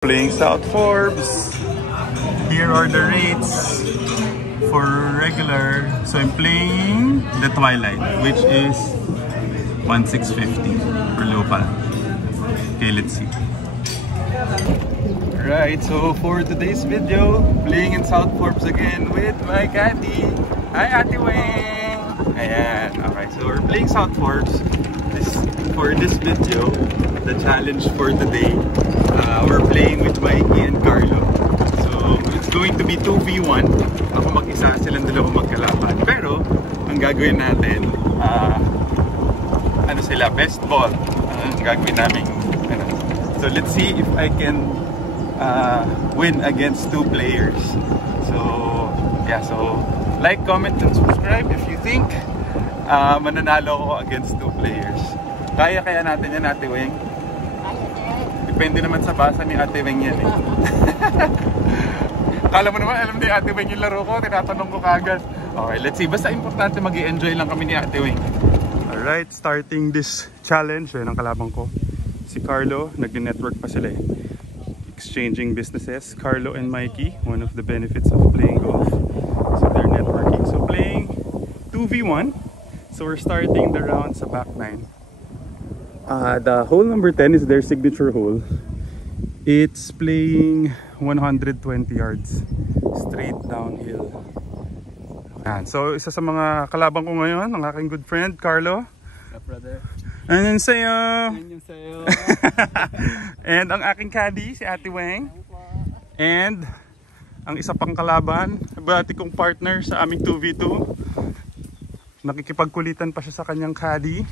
Playing South Forbes. Here are the rates for regular. So I'm playing the Twilight, which is 1650 for local. Okay, let's see. Right, so for today's video, playing in South Forbes again with my caddy. Hi, Ate Weng! Ayan, alright, so we're playing South Forbes. For this video, the challenge for today, we're playing with Mikey and Carlo. So it's going to be 2v1. Ako mag-isa, silang dalawa magkalaban. Pero ang gagawin natin, ano sila, best ball ang gagawin namin. So let's see if I can win against two players. So yeah, so like, comment, and subscribe if you think mananalo ko against two players. Kaya natin yan, Ate Weng? Depende naman sa basa ni Ate Weng yan eh. Kala mo naman, alam ni Ate Weng yung laro ko, tinatanong ko kagad. Okay, let's see. Basta importante mag-i-enjoy lang kami ni Ate Weng. Alright, starting this challenge. Yan ang kalabang ko. Si Carlo, nag-network pa sila eh. Exchanging businesses. Carlo and Mikey, one of the benefits of playing golf. So they're networking. So playing 2v1. So we're starting the round sa back 9. The hole number 10 is their signature hole. It's playing 120 yards straight downhill. And so isa sa mga kalabang ko ngayon, ang aking good friend Carlo. What's up, brother? Anong sayo? Anong sayo? And ang aking caddy, si Ate Weng. And ang isa pang kalaban, bati kong partner sa aming 2v2. Nakikipagkulitan pa siya sa kanyang caddy,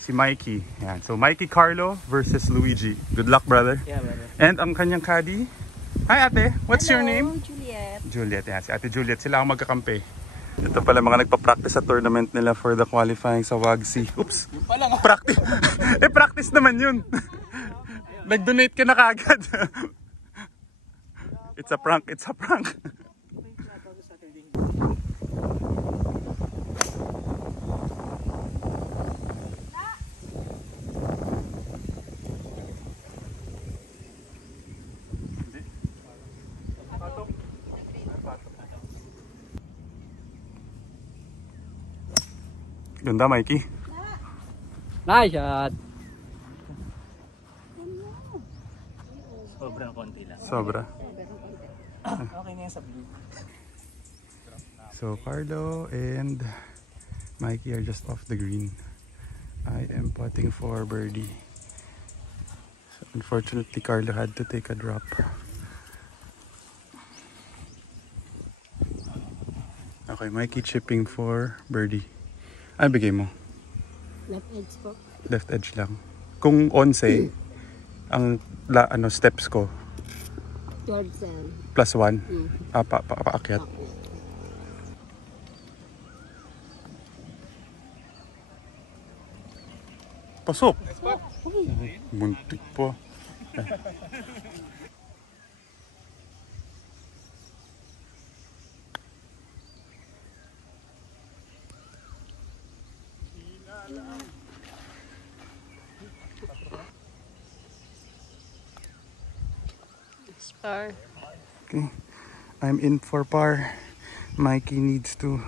si Mikey. Yan. So Mikey Carlo versus Luigi. Good luck, brother. Yeah, brother. And ang kanyang caddy. Hi, ate. What's Hello, your name? Juliet. Juliet. Yan. Si Ate Juliet. Sila ang magkakampi. Ito pala mga nagpa-practice sa tournament nila for the qualifying sa WAGC. Oops. Practice. Practice naman yun. Nag-donate ka na kagad. It's a prank. It's a prank. Ganda, Mikey. Nice shot. Sobrang konti lang. Sobra. Okay na yan sa blue. So Carlo and Mikey are just off the green. I am putting for birdie. So unfortunately, Carlo had to take a drop. Okay, Mikey chipping for birdie. Ano bigay mo? Left edge po. Left edge lang. Kung 11, ang steps ko 12 plus 1. Paakyat. Pasok. Muntik po. Par. Okay, I'm in for par. Mikey needs to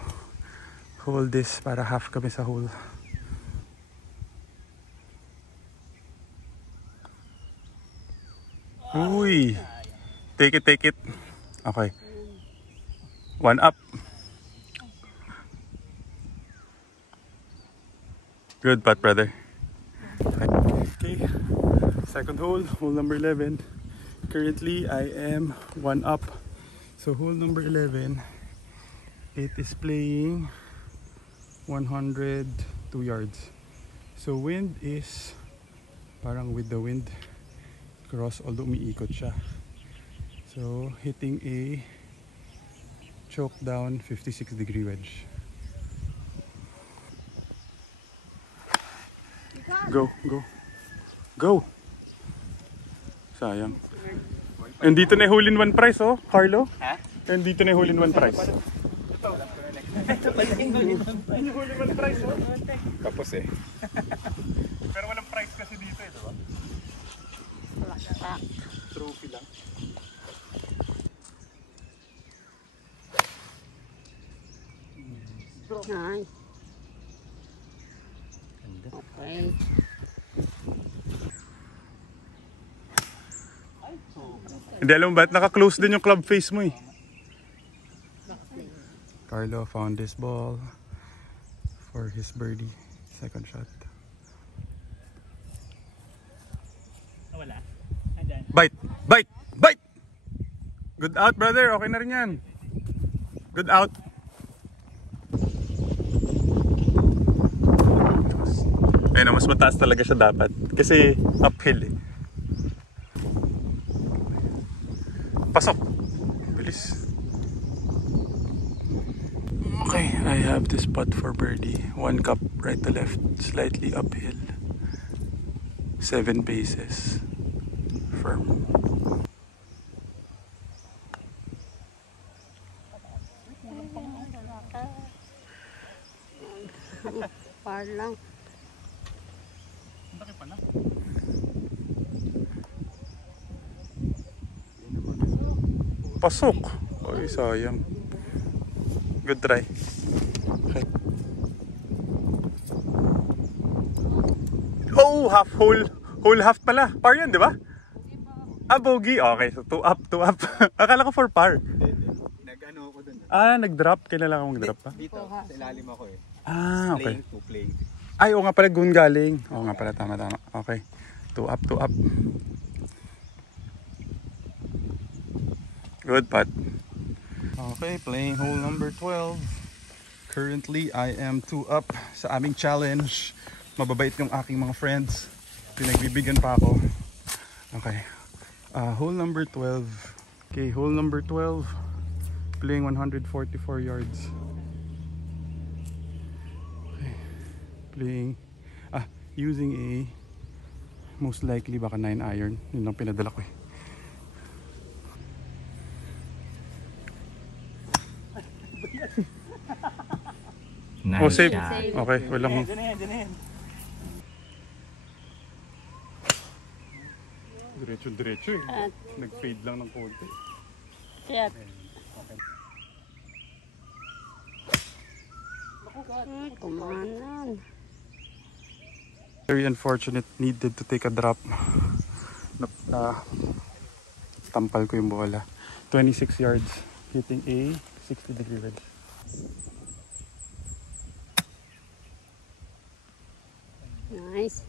hold this para half kami sa hole. Uy! Take it. Okay. 1 up. Good putt, brother. Okay, second hole, hole number 11. Currently, I am 1 up. So hole number 11, it is playing 102 yards. So wind is parang with the wind cross, although umiikot siya. So hitting a choke down 56-degree wedge. Go! Sayang. And dito na hole in one prize, oh, Carlo. Ha? And dito na hole in one prize. Tapos eh. Pero walang prize kasi dito eh, diba? Wala. trophy lang. Nice. Okay. Hindi alam ba't naka-close din yung club face mo eh. Carlo found this ball for his birdie. Second shot. Wala. Andyan. Bite! Bite! Bite! Good out, brother. Okay na rin yan. Good out. Ayun, mas mataas talaga siya dapat. Kasi uphill eh. Pasok. Bilis. Okay, I have this putt for birdie. 1 cup right to left, slightly uphill. 7 paces. Firm. Par lang. Pasok. Oy, sayang. Good try. Okay. Oh, half hole. Hole half pala. Par yan, di ba? Ah, bogey. Okay, so 2 up, 2 up. Akala ko for par. Nag-ano ako dun. Ah, nag-drop. Kailangan akong mag-drop pa. Dito, sa ilalim ako eh. Ah, okay. Playing to playing. Ay, oo nga pala, gun galing. Oo nga pala, tama, tama. Okay. 2 up, 2 up. Good putt. Okay, playing hole number 12. Currently, I am 2 up sa aming challenge. Mababait yung aking mga friends. Pinagbibigyan pa ako. Okay. Hole number 12. Okay, hole number 12. Playing 144 yards. Okay. Playing, using a most likely baka 9 iron. Yun lang pinadala ko eh. Nice. Oh, safe. Safe. Okay, walang... Diyan na yan, diyan na yan. Diretso-diretso eh. At, Nag-fade lang ng konti. shit. Kumanan. Very unfortunate, needed to take a drop. Tampal ko yung bola. 26 yards, hitting a 60-degree wedge. Nice.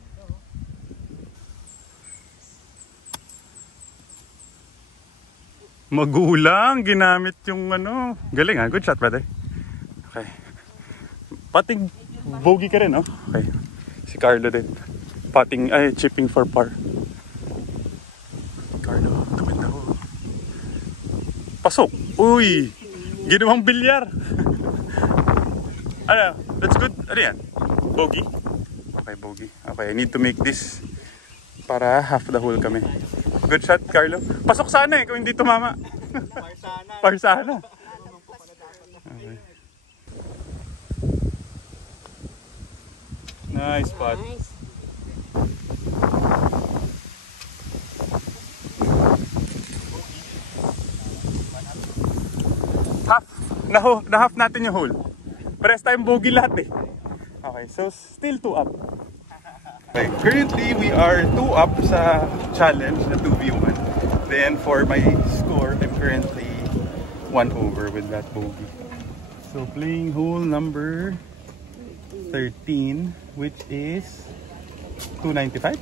Magulang, ginamit yung ano. Galing ha, good shot brother. Okay. Pating bogey ka rin, no? Okay. Si Carlo din. Pating, chipping for par. Carlo, tumanda ko. Pasok. Uy! Ginawang bilyar. Ano? That's good. Ano yan? Bogey? Okay, bogey. Okay, I need to make this para half the hole kami. Good shot, Carlo. Pasok sana eh, kung hindi tumama. Par sana. Okay. Nice spot. Nice. Half. Na-half natin yung hole. Pares tayong bogey lahat eh. Okay, so still 2 up. Okay, currently we are 2 up sa challenge na 2v1. Then for my score, I'm currently 1 over with that bogey. So playing hole number 13, which is 295?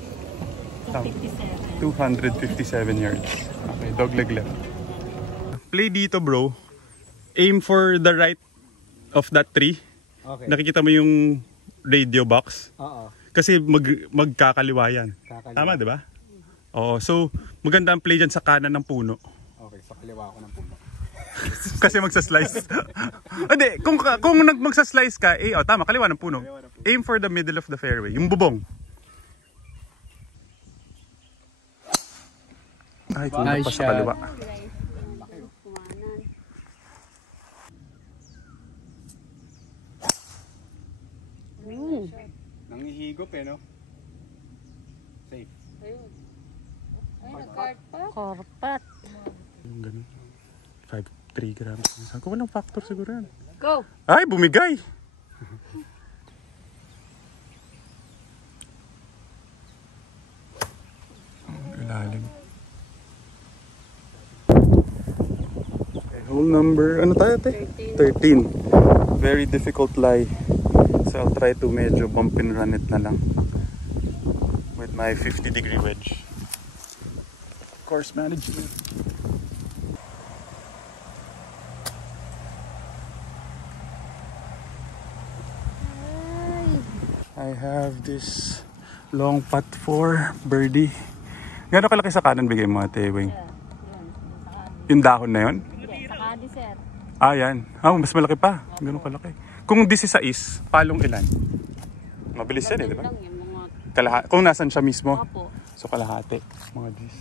257 yards. Okay, dogleg left. Play dito bro. Aim for the right of that tree. Okay. Nakikita mo yung radio box? Oo. Kasi magkakaliwa yan. Tama, di ba? Oo. So, maganda ang play dyan sa kanan ng puno. Okay, sa kaliwa ako ng puno. Kasi magsaslice. Hindi, kung magsaslice ka, tama, kaliwa ng puno. Aim for the middle of the fairway. Yung bubong. Ay, kung Nice pa sa shot. kaliwa. Kumanan. Nangihigop eh, no? Safe. Ayun. Ayun, Korpat. Yung ganun. 3 grams. Sabi ko, walang factor siguro yan. Go! Ay, bumigay! Ilalim. Okay, hole number, ano tayo ate? 13. Very difficult lie. So I'll try to medyo bump and run it na lang. With my 50-degree wedge. Course management. I have this long putt for birdie. Gano'n kalaki sa kanan bigay mo ate Wing? Yung dahon na yun? Hindi, sa kadi sir. Ah, yan. Ah, mas malaki pa. Gano'n kalaki. Kung 16, palong ilan? Mabilis yan eh, di ba? Lang yung mga Kung nasan siya mismo? kapo. So kalahati. Mga Gs.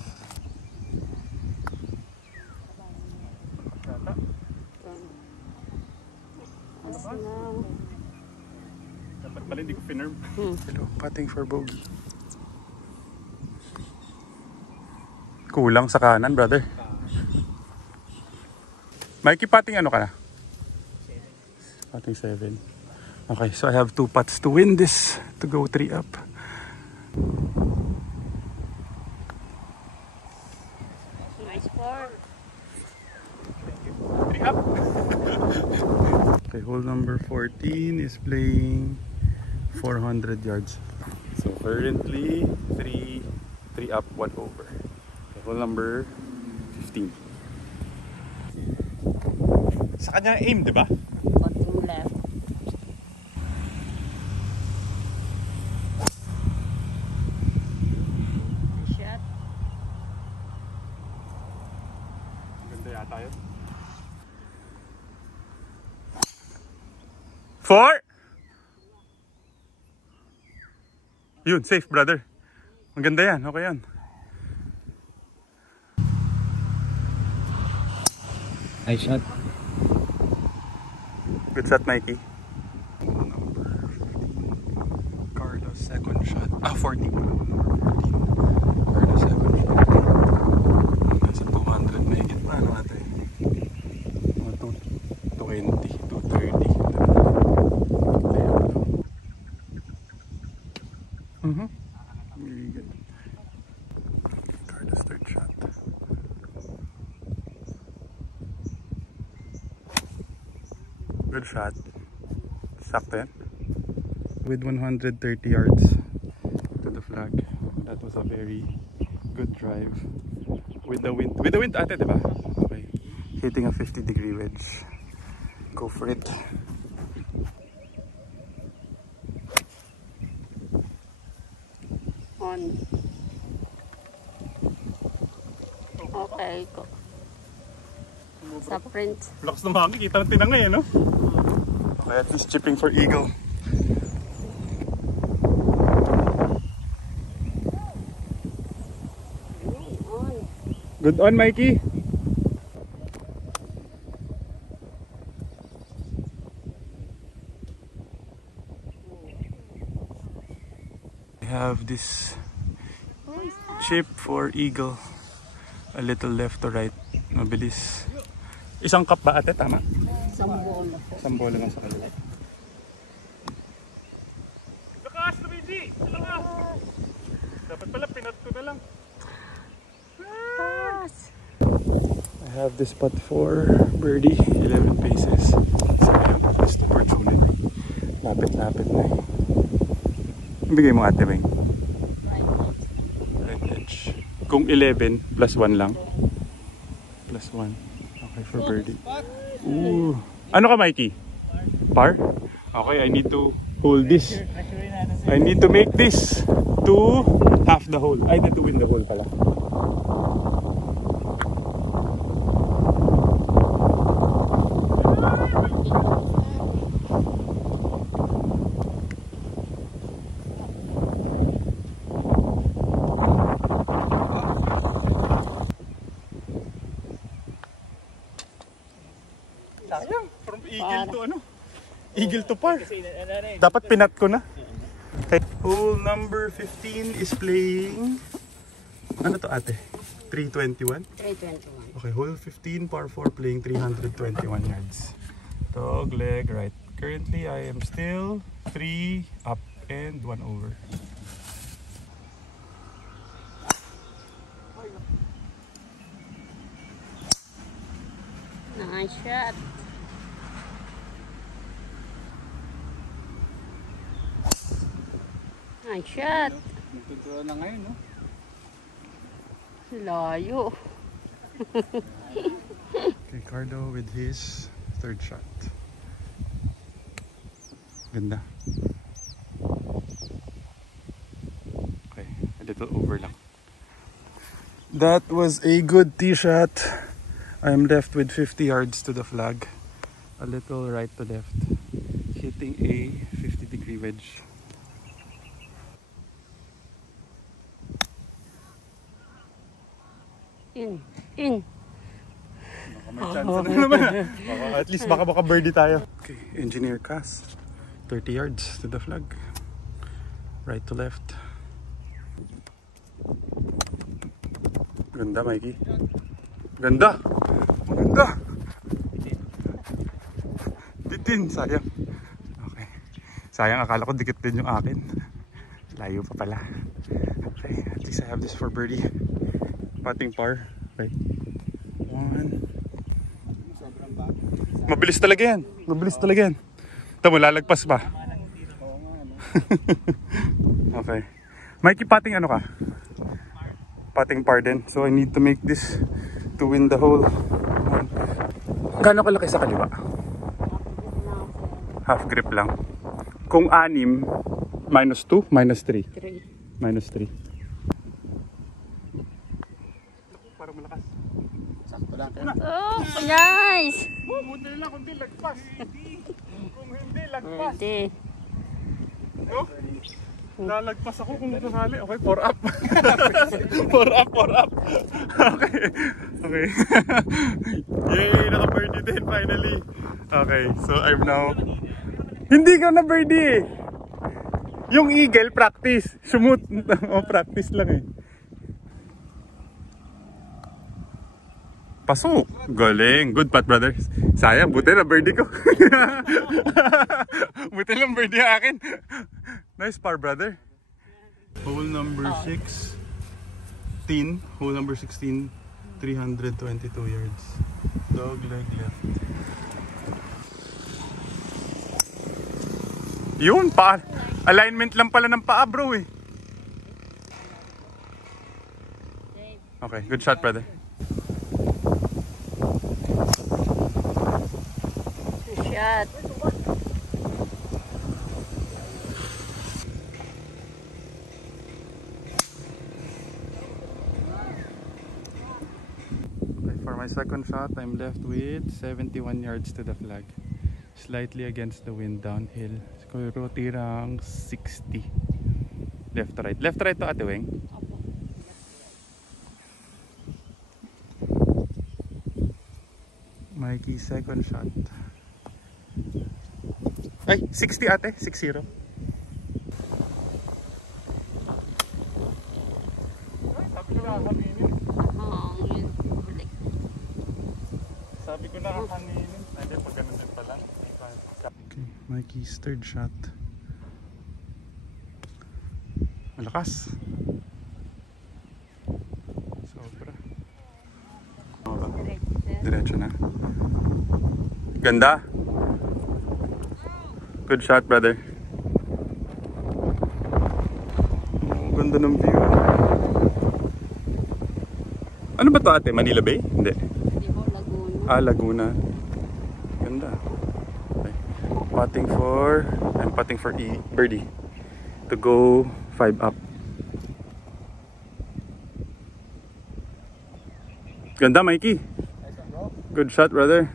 Dapat pala hindi ko pinarm. Hello, putting for bogey. Kulang sa kanan, brother. Mikey, putting ano ka na? Putting 7. Okay, so I have 2 putts to win this. To go 3 up. Nice score. 3 up. Okay, hole number 14 is playing 400 yards. So currently 3 up, 1 over. Okay, hole number 15. Sa kanya aim, di ba? Konting left. Shot. Ganda yata yun. 4! Yun, safe brother. Maganda yan, okay yan. Nice shot. Good shot, Mikey. Number 15. Carlos, second shot. 14. Number 14. Carlos, second shot. Nasa 200 may higit pa, ano natin? 220, 230. Very good. Carlos, third shot. Good shot. Sakto yan. With 130 yards to the flag. That was a very good drive. With the wind. With the wind ate, diba? Okay. Hitting a 50-degree wedge. Go for it. On. Okay ko. Sa print. Lakas ng hangin. Kita ng tinangay, no? Okay, at least chipping for eagle. On. Good on, Mikey. We have this chip for eagle. A little left to right. Mabilis. Isang cup ba ate? Tama? Isang bola po. Isang bola lang sa kanila. Lakas, Luigi! Lakas! Dapat pala pinat ko na lang. Pass! I have this putt for birdie, 11 paces. So I have this opportunity. Lapit-lapit na eh. Ang bigay mo ate, Beng? Right edge. Kung 11, plus 1 lang. Plus 1. Okay, for birdie. Ooh. Ano ka, Mikey? Par? Okay, I need to hold this. I need to make this to half the hole. I need to win the hole pala. Sayang, from eagle to ano? Eagle to par. Dapat pinat ko na. Okay. Hole number 15 is playing. Ano to ate? 321? 321. Okay, hole 15, par 4, playing 321 yards. Dog leg right. Currently, I am still 3 up and 1 over. Nice shot. Nice shot. Nagtuturo na ngayon, no? Layo. Ricardo with his third shot. Ganda. Okay, a little over lang. That was a good tee shot. I'm left with 50 yards to the flag. A little right to left. Hitting a 50-degree wedge. In. May chance na naman. At least baka birdie tayo. Okay, engineer cast. 30 yards to the flag. Right to left. Ganda, Mikey. Ganda! Maganda! Bitin, sayang. Okay. Sayang, akala ko dikit din yung akin. Layo pa pala. Okay, at least I have this for birdie. Patting par. Okay. 1. Sobrang bago. Mabilis talaga yan. Mabilis talaga yan. Tama, lalagpas pa. Oo nga, ano? Okay. Mikey, patting ano ka? Patting par din. So I need to make this to win the hole. Gaano kalaki sa kaliwa? Half grip lang. Kung 6, -2, -3. 3. -3. Para malakas. Sakto lang. Oh, nice. Buti lang kung di lagpas. Kung hindi lagpas. Hindi. No? Lalagpas ako kung sakali. Okay, 4 up. 4 up, 4 up. Okay. Okay. Yay, naka-birdie din finally. Okay, so I'm now... Hindi ka na birdie eh. Yung eagle, practice. Sumut. Oh, practice lang eh. Pasok. Galing. Good putt, brother. Sayang, buti na birdie ko. Buti lang birdie akin. Nice par, brother. Hole number 16. Hole number 16. 322 yards. Dog leg left. Yun, pa. Alignment lang pala ng paa, bro eh. Okay, good shot, brother. Shot. For my second shot, I'm left with 71 yards to the flag. Slightly against the wind downhill. Siguro tirang 60. Left to right. Left to right to Ate Weng. Mikey second shot. Ay, 60 ate. 60. Sabi ko na kaninin. Hindi, pag ganun din pala. Okay, Mikey's third shot. Malakas. Sobra. Diretso na. Ganda. Good shot, brother. Oh, ganda ng view. Ano ba to ate? Manila Bay? Hindi. Hindi po, Laguna. Ah, Laguna. Ganda. Okay. I'm putting for birdie to go 5 up. Ganda, Mikey. Good shot, brother.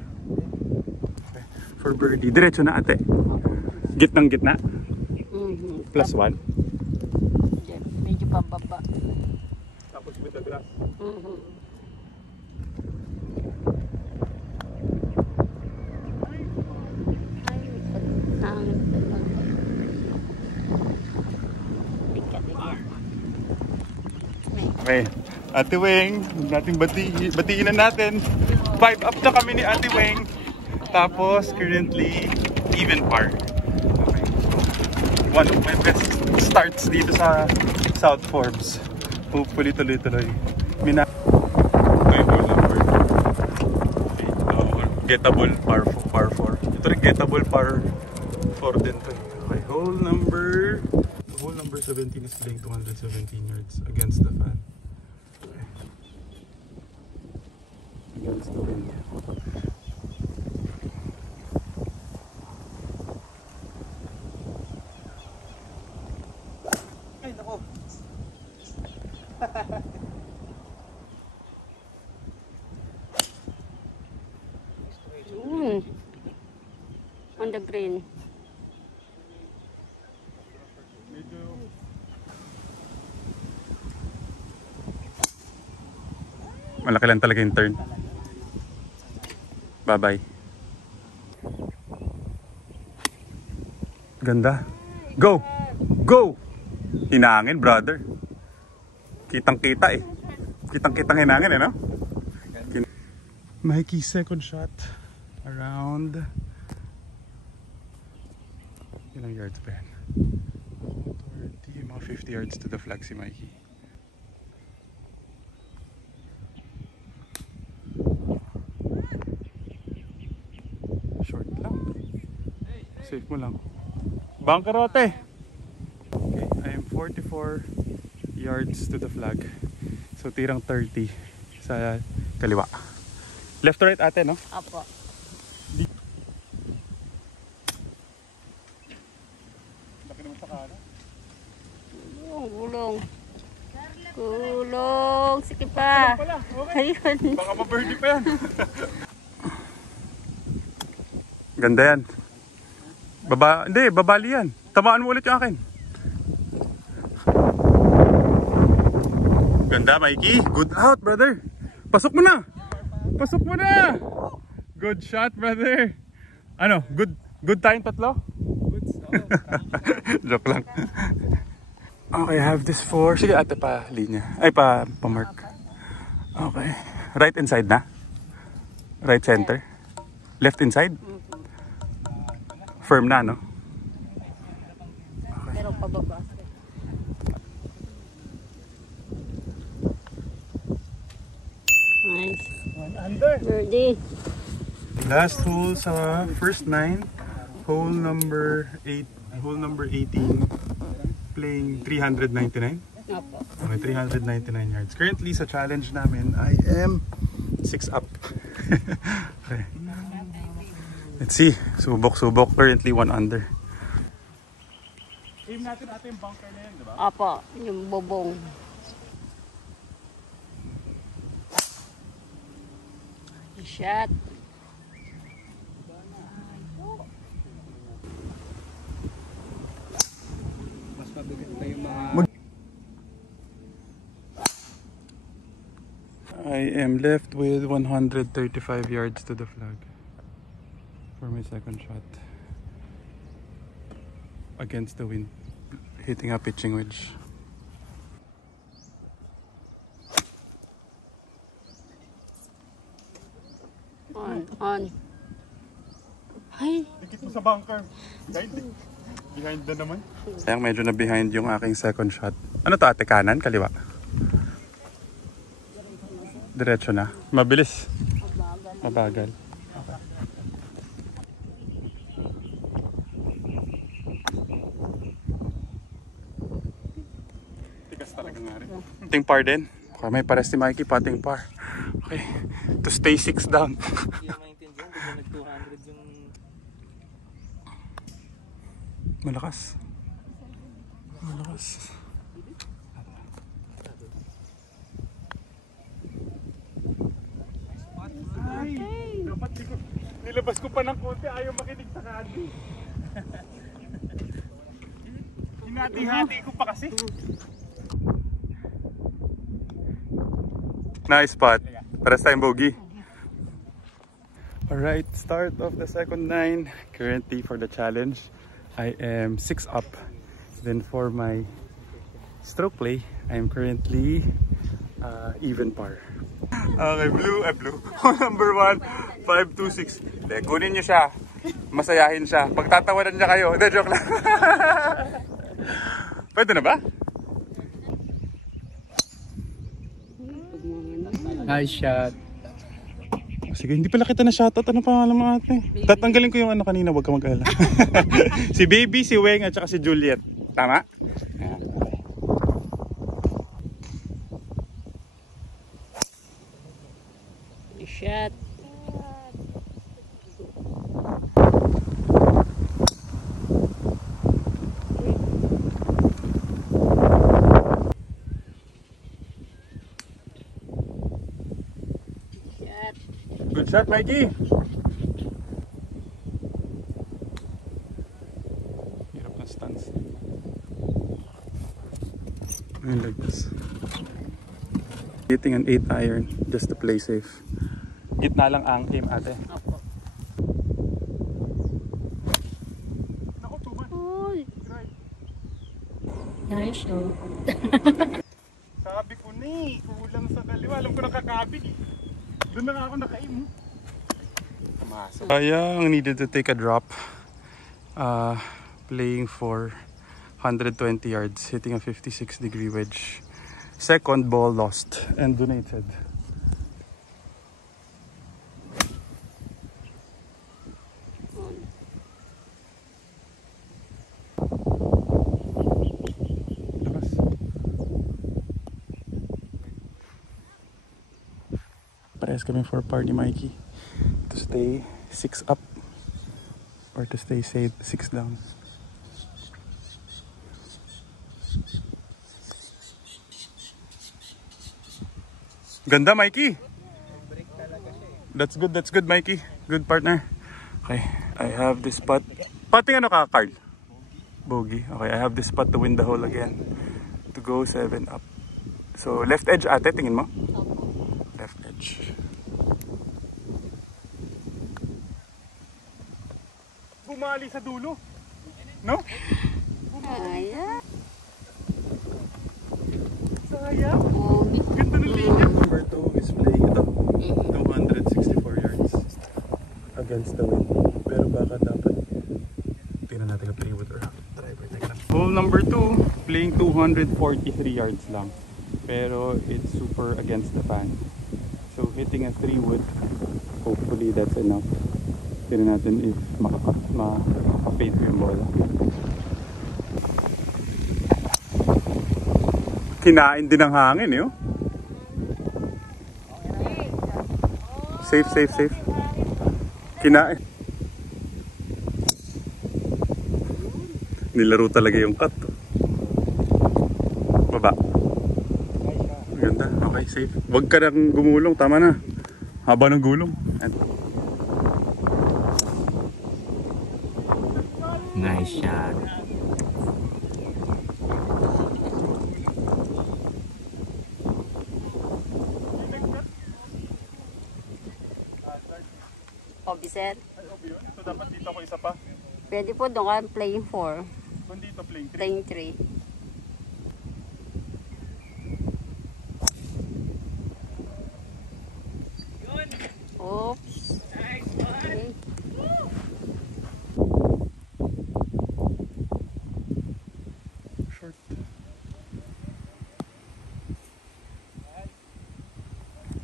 Okay. For birdie. Diretso na ate. Gitnang gitna. Plus 1. Medyo pababa. Tapos with the grass. Okay. Ate Weng, batiin na natin. 5 up na kami ni Ate Weng. Tapos currently even par. Okay. One of my best starts dito sa South Forbes. Hopefully tuloy-tuloy. Gettable par 4. Ito rin gettable par 4 din to. Okay, hole number 17 is playing 217 yards against the fan. Okay. Against the wind. Ay, nako. On the green. Malaki lang talaga yung turn. Bye-bye. Ganda. Go! Go! Hinangin, brother. Kitang-kita eh. Kitang-kitang hinangin eh, no? Mikey second shot. Around... Ilang yards pa yan? 30, mga 50 yards to the flag si Mikey. Short lang. Safe mo lang. Bangkarote! Okay, I am 44 yards to the flag. So tirang 30 sa kaliwa. Left to right ate, no? Apo. Laki naman sa kanan. Gulong. Gulong. Sige pa. Okay. Ayun. Baka ma-birdie pa yan. Ganda yan. Hindi, babali yan. Tamaan mo ulit yung akin. Ganda, Mikey. Good out, brother. Pasok mo na. Pasok mo na. Good shot, brother. Ano, good tayong tatlo? Joke lang. Okay, I have this for... Sige, ate pa linya. Ay, pa-mark. Okay. Right inside na? Right center? Left inside? Firm na, no? Pero pababa. Nice. Under. Birdie. Last hole sa first 9. Hole number 18. Playing 399. Apo. Okay, 399 yards. Currently sa challenge namin, I am 6 up. Okay. Let's see. Subok. Currently 1 under. Aim natin yung bunker na yan, diba? Apo. Yung bobong. Shot. Mas mabigat pa yung mga... I am left with 135 yards to the flag for my second shot against the wind, hitting a pitching wedge. On. Ay. Dikit mo sa bunker. Behind na naman. Sayang medyo na behind yung aking second shot. Ano to ate? Kanan? Kaliwa? Diretso na. Mabilis. Mabagal. Okay. Tigas talaga nga rin. Pating par din. Okay, may pares si Mikey, pating par. Okay. To stay 6 down. Malakas. Ay, dapat nilabas ko pa ng konti, ayaw makinig sa kadi. Hinati-hati ko pa kasi. Nice spot. Pares tayong bogey. Alright, start of the second 9. Currently for the challenge, I am 6 up. Then for my stroke play, I am currently even par. Okay, blue. Hole number 1, 526. Kunin nyo siya. Masayahin siya. Pagtatawanan niya kayo. Hindi, joke lang. Pwede na ba? Nice shot. Sige, hindi pala kita na shoutout. Ano pangalan mo ate? Tatanggalin ko yung ano kanina, wag ka mag-alala. Si Baby, si Weng, at saka si Juliet. Tama? Shot. Good shot, Mikey! Hirap na stance. Ayun, like this. Hitting an 8 iron just to play safe. Gitna lang ang aim ate. Opo. Naku, tuman. Uy. Nice shot. Sabi ko na eh, kulang sa kaliwa. Alam ko nakakabig eh. Doon na nga ako naka-aim. Sayang, needed to take a drop. Playing for 120 yards, hitting a 56-degree wedge. Second ball lost and donated. Parehas kami for party, Mikey. To stay 6 up or to stay 6 down. Ganda, Mikey. That's good, Mikey. Good partner. Okay, I have this putt. Putting ano ka, Carl? Bogey. Okay, I have this putt to win the hole again. To go 7 up. So, left edge ate, tingin mo? Left edge. Bumali sa dulo. No? Ayan. Sayang. Oh, Ganda ng linya. Number 2 is playing ito. 264 yards against the wind. Pero baka dapat tingnan natin ang play with our driver. Hole number 2, playing 243 yards lang. Pero it's super against the fan. So hitting a 3 wood, hopefully that's enough. Tingnan natin if makaka-fade yung bola. Kinain din ng hangin eh. Oh. Safe. Kinain. Nilaro talaga yung cut. Oh. Baba. Ganda. Okay, safe. Huwag ka nang gumulong. Tama na. Haba ng gulong. Nice shot. Obi, sir. Ay, obvious. So dapat dito ako isa pa. Pwede po doon ka playing 4. Kung dito playing 3. Playing 3. Oops. Okay. Short.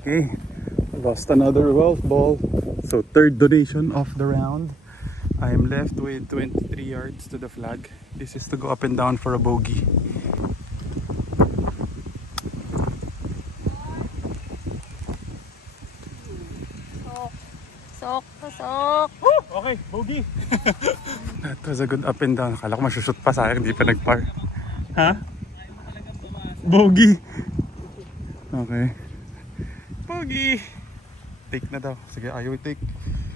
Okay. Lost another golf ball. So third donation of the round. I am left with 23 yards to the flag. This is to go up and down for a bogey. Sok. Okay, bogey. That was a good up and down. Akala ko masushoot pa, sayang hindi pa nagpar. Ha? Bogey. Okay. Bogey. Take na daw. Sige, ayaw take.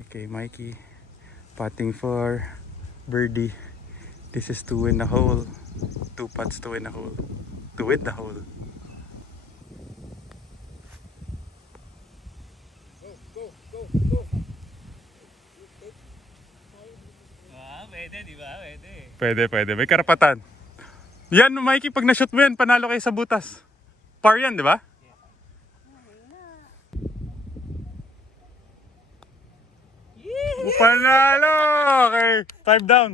Okay, Mikey. Putting for birdie. This is to win the hole. 2 putts to win the hole. To win the hole. Pwede, di ba? Pwede. May karapatan. Yan, Mikey, pag na-shoot mo yan, panalo kayo sa butas. Par yan, di ba? Panalo! Okay, 5 down.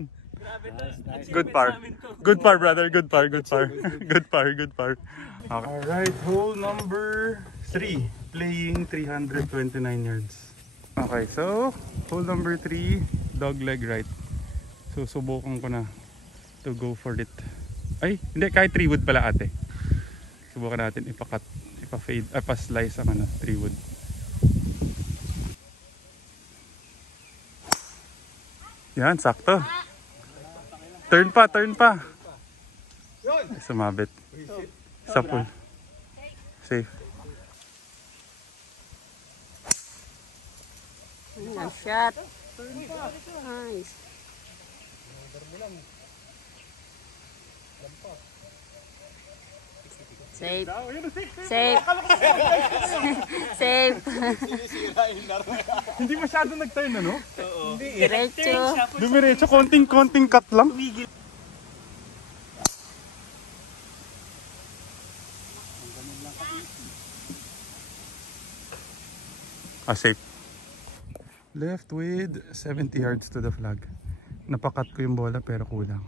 Good par. Good par, brother. Good par, good par. Good par, good par. Okay. Alright, hole number 3. Playing 329 yards. Okay, so hole number 3, dog leg right. So subukan ko na to go for it. Ay, hindi, kahit 3 wood pala ate. Subukan natin ipa-cut, ipa-fade, pa-slice ang 3 wood. Yan, sakto. Turn pa, turn pa. Sumabit. Sa pool. Safe. Nice shot. Nice. Safe. Safe. Safe. Hindi masyado nag-turn, ano? Diretso. Dumiretso, konting cut lang. Safe. Left with 70 yards to the flag. Napakat ko yung bola pero kulang.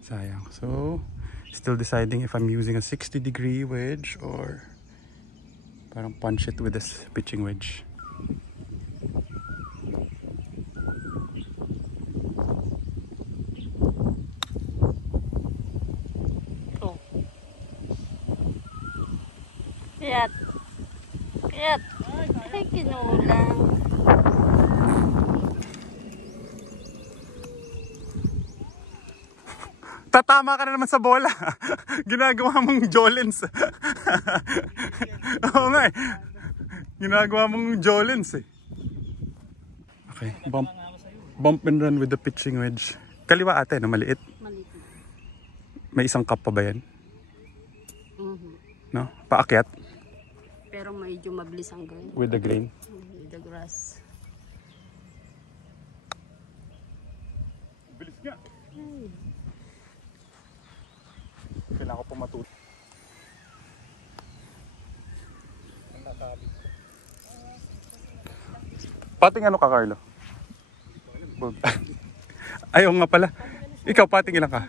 Sayang. So, still deciding if I'm using a 60-degree wedge or parang punch it with this pitching wedge. Oh. Kayat. Kayat. Ay, kinulang. Tatama ka na naman sa bola. Ginagawa mong Jolens. Oo nga eh. Ginagawa mong Jolens eh. Okay, bump and run with the pitching wedge. Kaliwa ate, no? Maliit. Maliit. May isang cup pa ba yan? No? Paakyat? Pero medyo mabilis ang grain. With the grain? With the grass. Bilis nga. Kailangan ko pumatuloy. Pating ano ka, Carlo? Ayaw nga pala. Ikaw, pating ilang ka?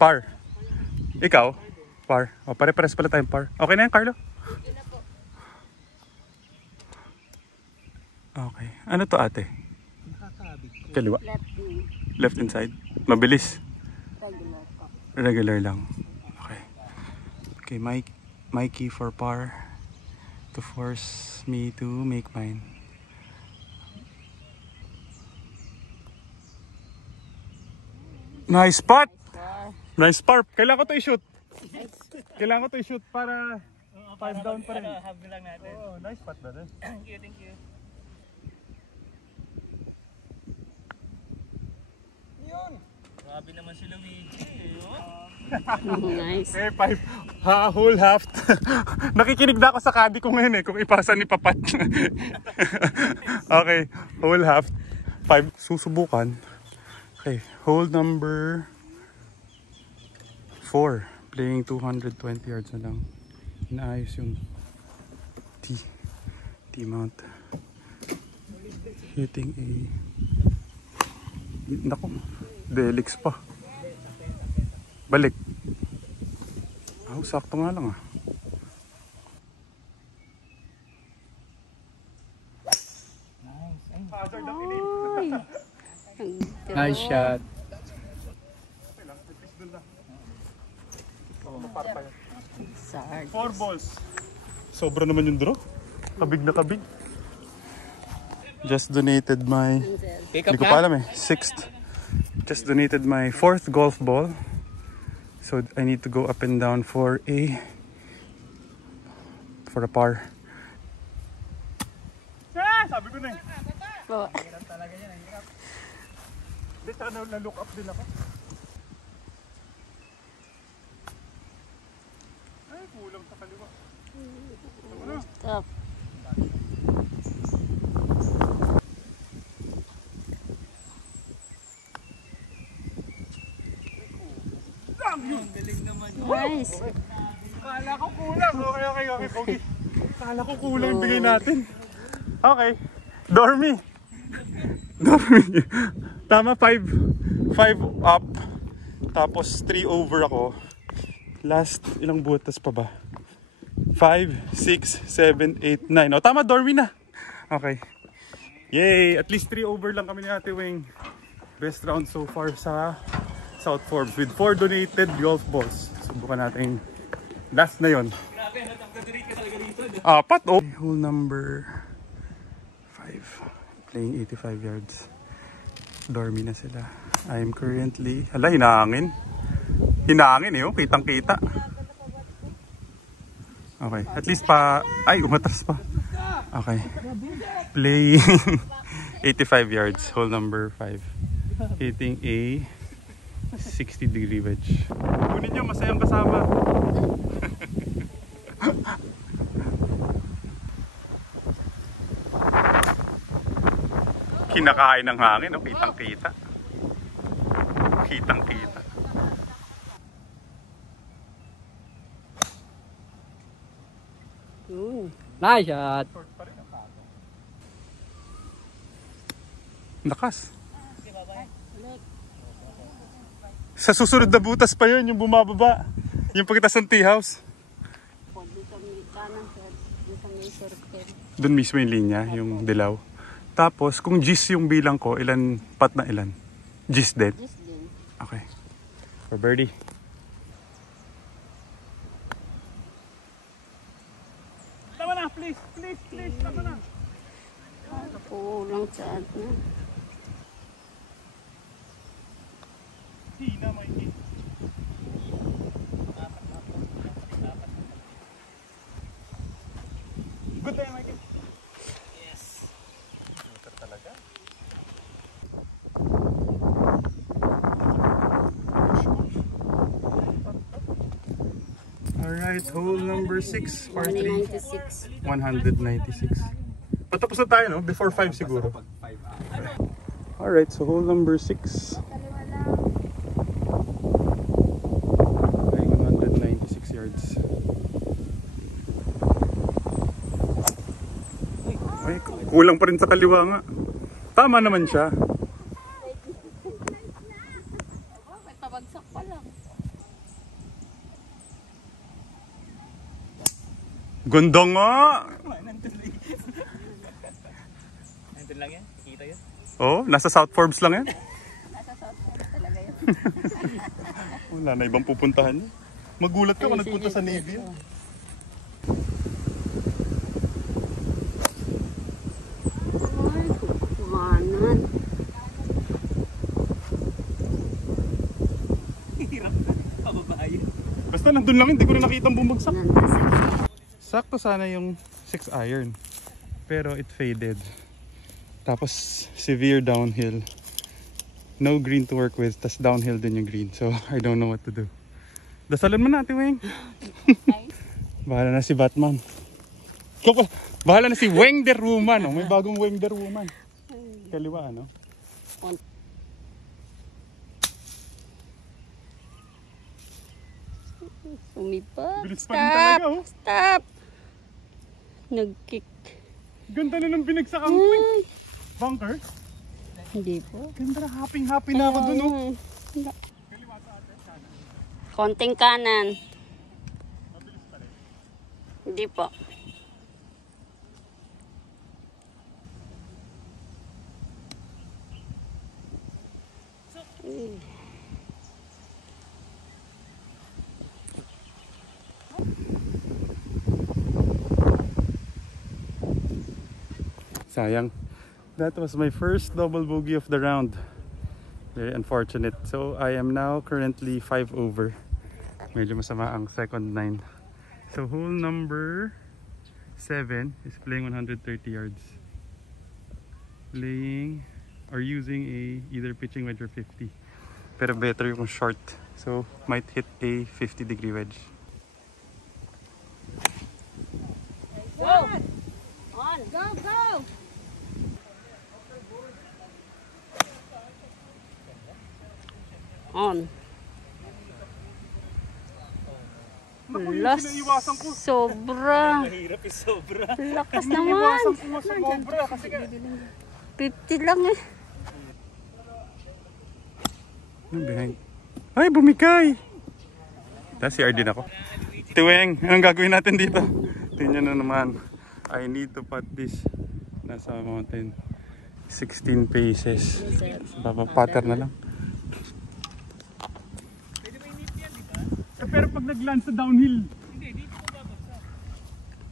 Par. Ikaw? Par. O, pare-pares pala tayong par. Okay na yan, Carlo? Okay. Ano to ate? Kaliwa? Left knee. Left inside? Mabilis? Regular po. Regular lang. Okay. Okay, my key for par to force me to make mine. Nice spot! Nice par. Kailangan ko to i-shoot. Kailangan ko to i-shoot para 5 down pa rin. Have lang natin. Oh, nice spot brother. Thank you, thank you. Grabe naman si Luigi. Nice. Eh, 5. Whole half. Nakikinig na ako sa caddy ko ngayon eh, kung ipasa ni Papat. Okay, whole half. 5. Susubukan. Okay, hole number 4. Playing 220 yards na lang. Inaayos yung T-mount. Hitting a... Naku, Delix pa. Balik. Oh, sakto nga lang ah. Nice shot. Sard. 4 balls. Sobra naman yung draw. Kabig na kabig. Just donated my... Hindi ko pa alam eh. 6th. Just donated my 4th golf ball. So I need to go up and down for a par. Sabi ko na eh. Po. Hindi, saka na-look up din ako. Ay, kulang sa kaliwa. Stop. Nice. Kala ko kulang. Okay, Pogi. Kala ko kulang yung bigay natin. Okay. Dormy. Tama, 5 up. Tapos 3 over ako. Last, ilang butas pa ba? 5, 6, 7, 8, 9. O tama, Dormy na. Okay. Yay! At least 3 over lang kami ni Ate Wing. Best round so far sa South Forbes with 4 donated golf balls. Subukan natin. Last na yon. Apat, oh. Hole number 5. Playing 85 yards. Dormy na sila. I am currently... Hala, hinahangin. Hinahangin eh, oh. Kitang-kita. Okay. At least pa... Ay, umatras pa. Okay. Playing 85 yards. Hole number 5. Hitting a 60-degree wedge. Kunin nyo, masayang kasama. Kinakain ng hangin, no? Kitang-kita. Kitang-kita. Nice shot. Lakas. Sa susunod na butas pa yun, yung bumababa. Yung pagkitas ng tea house. Doon mismo yung linya, yung dilaw. Tapos, kung G's yung bilang ko, ilan pat na ilan? G's din? G's din. Okay. For birdie. Tama na, please, please, please, tama na. Kulang sa atin. Hina, Mikey. Good day, Mikey. Yes. Shooter talaga. Alright, hole number 6, par 3. 196. 196. Patapos na tayo, no? Before 5 siguro. Alright, so hole number 6. Playing 196 yards. Ay, kulang pa rin sa kaliwa nga. Tama naman siya. May pabagsak pa lang. Ganda nga! Nandun lang yan. Kita yun. Oh, nasa South Forbes lang yan. Nasa South Pole talaga yun. Wala na ibang pupuntahan niya. Magulat ka kung nagpunta sa Navy. Kumanan. Hirap. Pababayo. Basta nandun lang, hindi ko na nakitang bumagsak. Nandasa. Sakto sana yung 6 iron. Pero it faded. Tapos severe downhill. No green to work with. Tas downhill din yung green. So I don't know what to do. Dasalan mo natin, Weng. Bahala na si Batman. Bahala na si Weng der Woman. Oh. May bagong Weng der Woman. Kaliwa, ano? Sumipa. Bilis pa rin talaga, oh. Stop! Nag-kick. Ganda na ng binagsakan ko, eh. Bunker? Hindi po. Ganda na, happy na ako dun, oh. Konting kanan. Hindi po. Sayang. That was my first double bogey of the round. Very unfortunate. So I am now currently 5 over. Medyo masama ang second 9. So hole number 7 is playing 130 yards. Playing or using a either pitching wedge or 50. Pero better yung short. So might hit a 50-degree wedge. Go! On! Go, go! On. Las, sobra. Mahirap yung sobra. Lakas naman. Sobra kasi 50 lang eh. Ano behind? Ay, bumigay! Tapos CR din ako. Tiweng, anong gagawin natin dito? Tingnan na naman. I need to put this. Nasa mountain. 16 paces. Patter na lang. Pero pag nag-land sa downhill.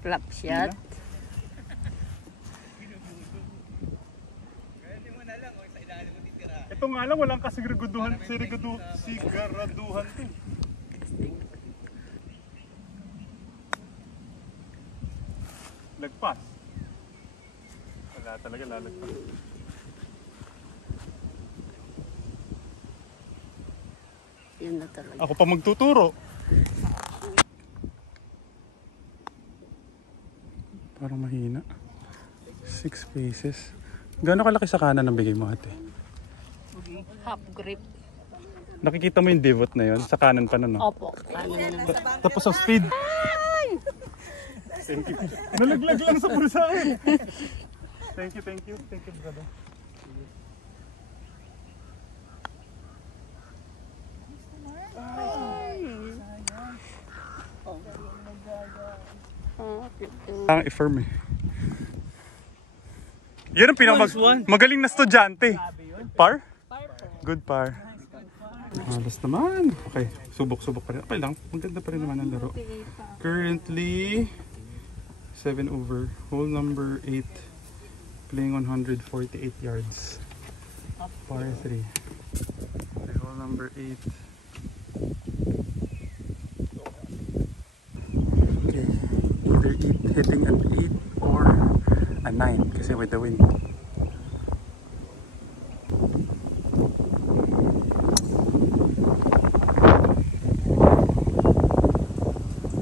Flap shot. Ito nga lang, walang kasiguraduhan to. Lagpas. Wala talaga, lalagpas. Yun na talaga. Ako pa magtuturo. Parang mahina. 6 paces. Gano'n kalaki sa kanan ang bigay mo ate? Half grip. Nakikita mo yung divot na yon sa kanan pa no? Opo. Kanan. Tapos ang speed. Thank you. Nalaglag lang sa puro sa akin. Thank you brother. Ang i-firm eh. Yan ang magaling na estudyante. Par? Good par. Halos naman. Okay, subok pa rin. Okay lang, maganda pa rin naman ang laro. Currently 7 over, hole number 8, playing on 148 yards. Par 3. Okay, hole number 8. Okay, either hitting an 8 or a 9 kasi with the wind.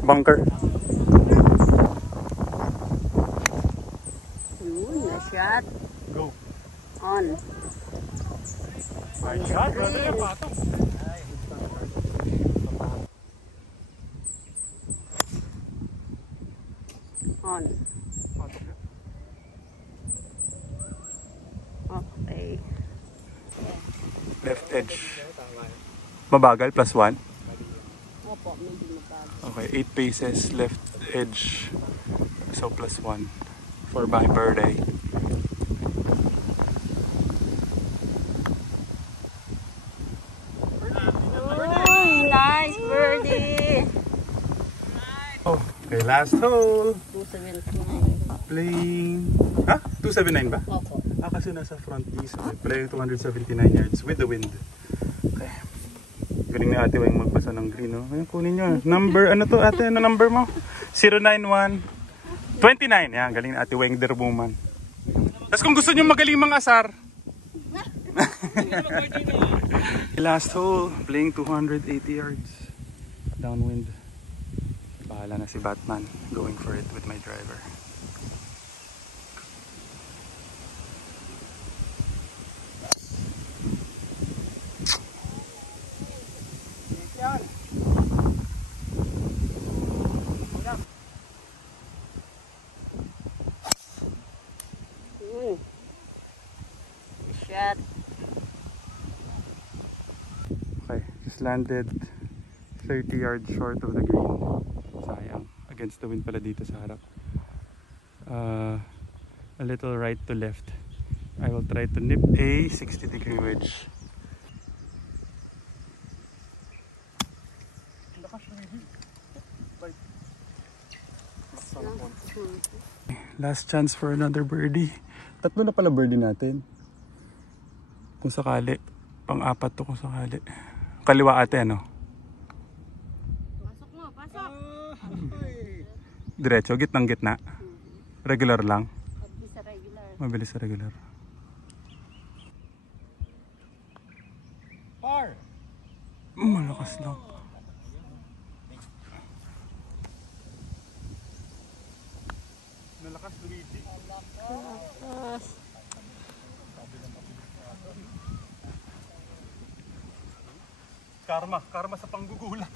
Bunker. Yun, na shot. Go. On. My shot, brother. Yan, patong. On. Okay. Left edge. Mabagal, +1. Opo, medyo mabagal. Okay, 8 paces, left edge. So +1 for my birthday. Uy, nice birdie. Oh, okay, last hole. 279. Playing... Ha? 279 ba? Opo. Kasi nasa front piece. Okay. Playing 279 yards with the wind. Okay. Galing na ate Weng magbasa ng green. No? Ayun, kunin nyo. Number, ano to ate? Ano number mo? 091 29. Yan, galing na ate Weng der woman. Tapos kung gusto nyo magaling mga asar. Last hole, playing 280 yards. Downwind. Bahala na si Batman. Going for it with my driver. Shot. Okay, just landed 30 yards short of the green. Sayang. Against the wind pala dito sa harap. A little right to left. I will try to nip a 60-degree wedge. Last chance for another birdie. Tatlo na pala birdie natin. Kung sakali. Pang-apat to kung sakali. Kaliwa ate ano? Pasok mo, pasok. Diretso, gitnang gitna. Regular lang. Mabilis sa regular. Mabilis sa regular. Par! Malakas lang. Nalakas Luigi. Tapos, Karma sa panggugulat.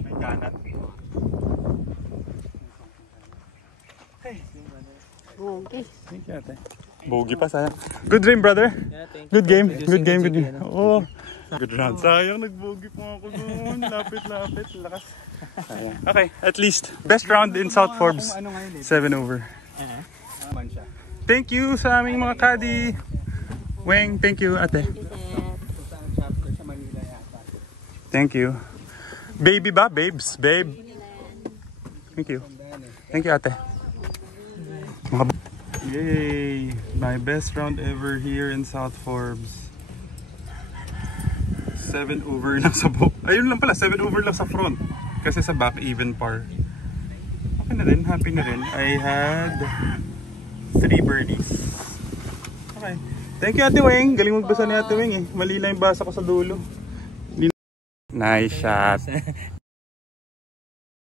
May kanan. Hey. Okay. Thank you, ate. Bogey pa, sayang. Good dream, brother. Yeah, thank you. Good game. Medyo Good game. Good sige, game. Oo. Good round. Sayang, nag-bogey pa ako doon. Lapit. Lakas. Sayang. Okay, at least. Best round in South Forbes. 7 over. Thank you sa aming mga caddy. Weng, thank you, ate. Thank you. Baby ba? Babes? Babe. Thank you. Thank you, ate. Yay! My best round ever here in South Forbes. 7 over lang sa book. Ayun lang pala, 7 over lang sa front. Kasi sa back, even par. Okay na rin, happy na rin. I had 3 birdies. Okay. Thank you, Ate Weng. Galing magbasa ni Ate Weng eh. Mali lang yung basa ko sa dulo. Nice shot.